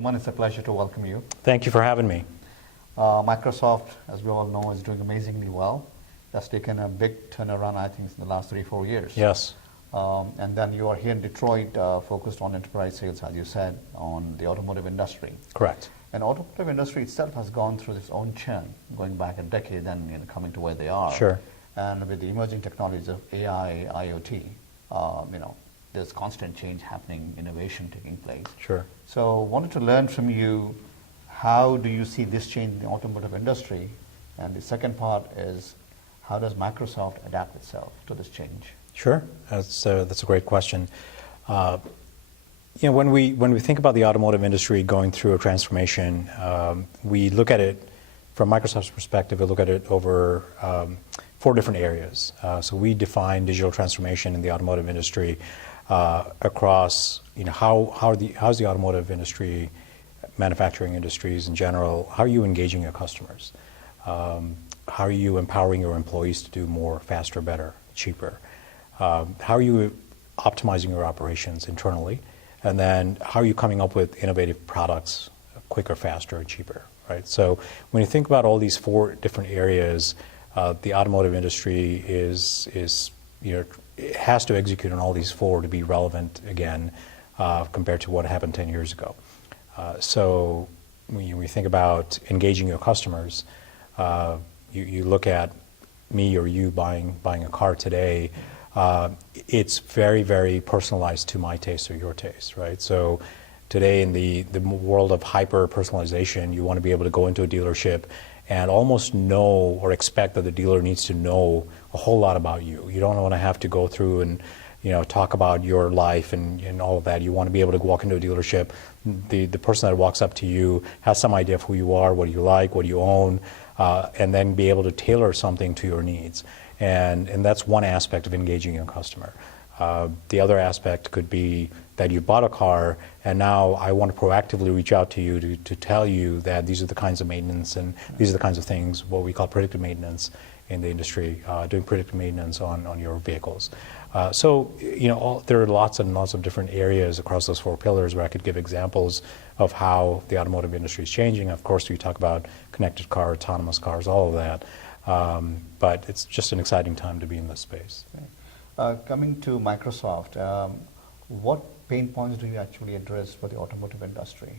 Suman, it's a pleasure to welcome you. Thank you for having me. Microsoft, as we all know, is doing amazingly well. That's taken a big turnaround, I think, in the last 3-4 years. Yes. And then you are here in Detroit, focused on enterprise sales, as you said, on the automotive industry. Correct. And automotive industry itself has gone through its own churn, going back a decade and coming to where they are. Sure. And with the emerging technologies of AI, IoT, there's constant change happening, innovation taking place. Sure. So wanted to learn from you, how do you see this change in the automotive industry? And the second part is, how does Microsoft adapt itself to this change? Sure. That's a great question. When we think about the automotive industry going through a transformation, we look at it from Microsoft's perspective. We look at it over 4 different areas. So we define digital transformation in the automotive industry across, how's the automotive industry, manufacturing industries in general, how are you engaging your customers? How are you empowering your employees to do more, faster, better, cheaper? How are you optimizing your operations internally? And then how are you coming up with innovative products quicker, faster, and cheaper, right? So when you think about all these 4 different areas, the automotive industry it has to execute on all these 4 to be relevant again compared to what happened 10 years ago. So when you think about engaging your customers, you look at me or you buying a car today, it's very, very personalized to my taste or your taste, right? So today in the world of hyper personalization, you want to be able to go into a dealership and almost know or expect that the dealer needs to know a whole lot about you. You don't want to have to go through and talk about your life and all of that. You want to be able to walk into a dealership. The person that walks up to you has some idea of who you are, what you like, what you own, and then be able to tailor something to your needs. And that's one aspect of engaging your customer. The other aspect could be that you bought a car and now I want to proactively reach out to you to tell you that these are the kinds of maintenance and these are the kinds of things, what we call predictive maintenance in the industry, doing predictive maintenance on your vehicles. So there are lots and lots of different areas across those 4 pillars where I could give examples of how the automotive industry is changing. Of course, we talk about connected car, autonomous cars, all of that. But it's just an exciting time to be in this space. Okay. Coming to Microsoft, what pain points do you actually address for the automotive industry?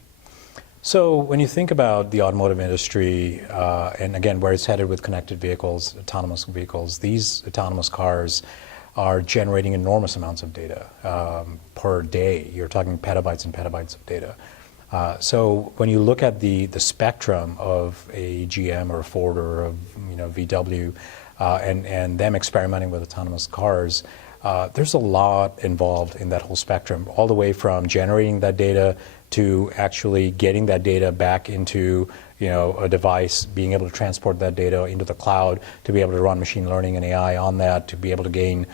So when you think about the automotive industry, and again, where it's headed with connected vehicles, autonomous vehicles, these autonomous cars are generating enormous amounts of data per day. You're talking petabytes and petabytes of data. So when you look at the spectrum of a GM or a Ford or a VW and them experimenting with autonomous cars, there's a lot involved in that whole spectrum, all the way from generating that data to actually getting that data back into a device, being able to transport that data into the cloud, to be able to run machine learning and AI on that, to be able to gain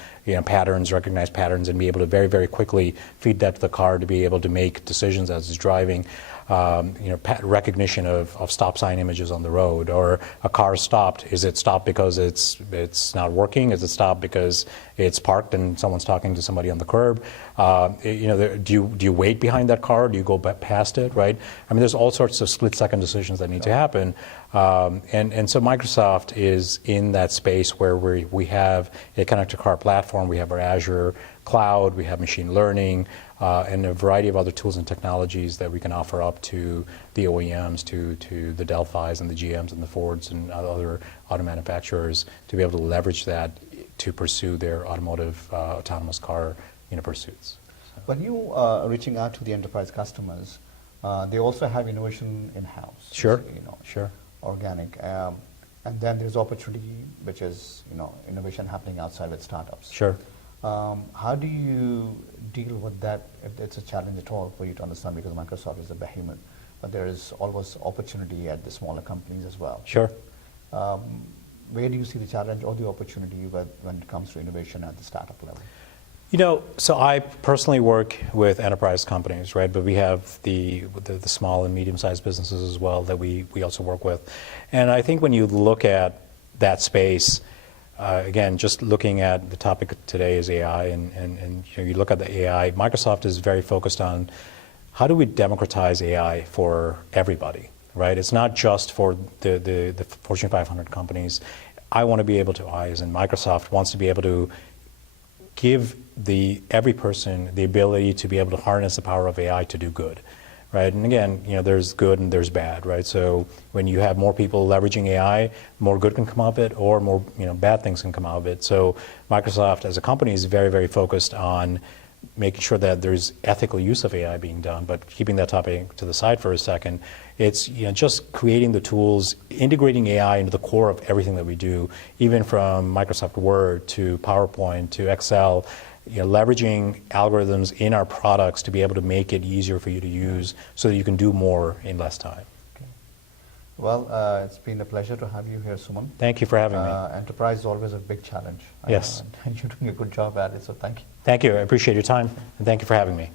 patterns, recognize patterns, and be able to very, very quickly feed that to the car to be able to make decisions as it's driving. Recognition of stop sign images on the road, or a car stopped. Is it stopped because it's not working? Is it stopped because it's parked and someone's talking to somebody on the curb? Do you wait behind that car? Do you go past it? Right? I mean, there's all sorts of split-second decisions that need to happen, and so Microsoft is in that space where we have a connected car platform. We have our Azure cloud. We have machine learning. And a variety of other tools and technologies that we can offer up to the OEMs, to the Delphis and the GMs and the Fords and other auto manufacturers to be able to leverage that to pursue their automotive autonomous car pursuits. So. When you are reaching out to the enterprise customers, they also have innovation in-house. Sure. Sure. Organic. And then there's opportunity, which is innovation happening outside with startups. Sure. How do you deal with that, if it's a challenge at all for you to understand, because Microsoft is a behemoth, but there is always opportunity at the smaller companies as well. Sure. Where do you see the challenge or the opportunity when it comes to innovation at the startup level? So I personally work with enterprise companies, right? But we have the small and medium-sized businesses as well that we also work with. And I think when you look at that space, again, just looking at the topic today is AI, and you look at the AI, Microsoft is very focused on how do we democratize AI for everybody, right? It's not just for the Fortune 500 companies. I want to be able to, as in Microsoft wants to be able to give every person the ability to be able to harness the power of AI to do good, right? And again, there's good and there's bad, right? So when you have more people leveraging AI, more good can come out of it, or more bad things can come out of it. So Microsoft as a company is very, very focused on making sure that there's ethical use of AI being done. But keeping that topic to the side for a second, it's just creating the tools, integrating AI into the core of everything that we do, even from Microsoft Word to PowerPoint to Excel, leveraging algorithms in our products to be able to make it easier for you to use so that you can do more in less time. Okay. Well, it's been a pleasure to have you here, Suman. Thank you for having me. Enterprise is always a big challenge. Yes. And you're doing a good job at it, so thank you. Thank you. I appreciate your time, and thank you for having me.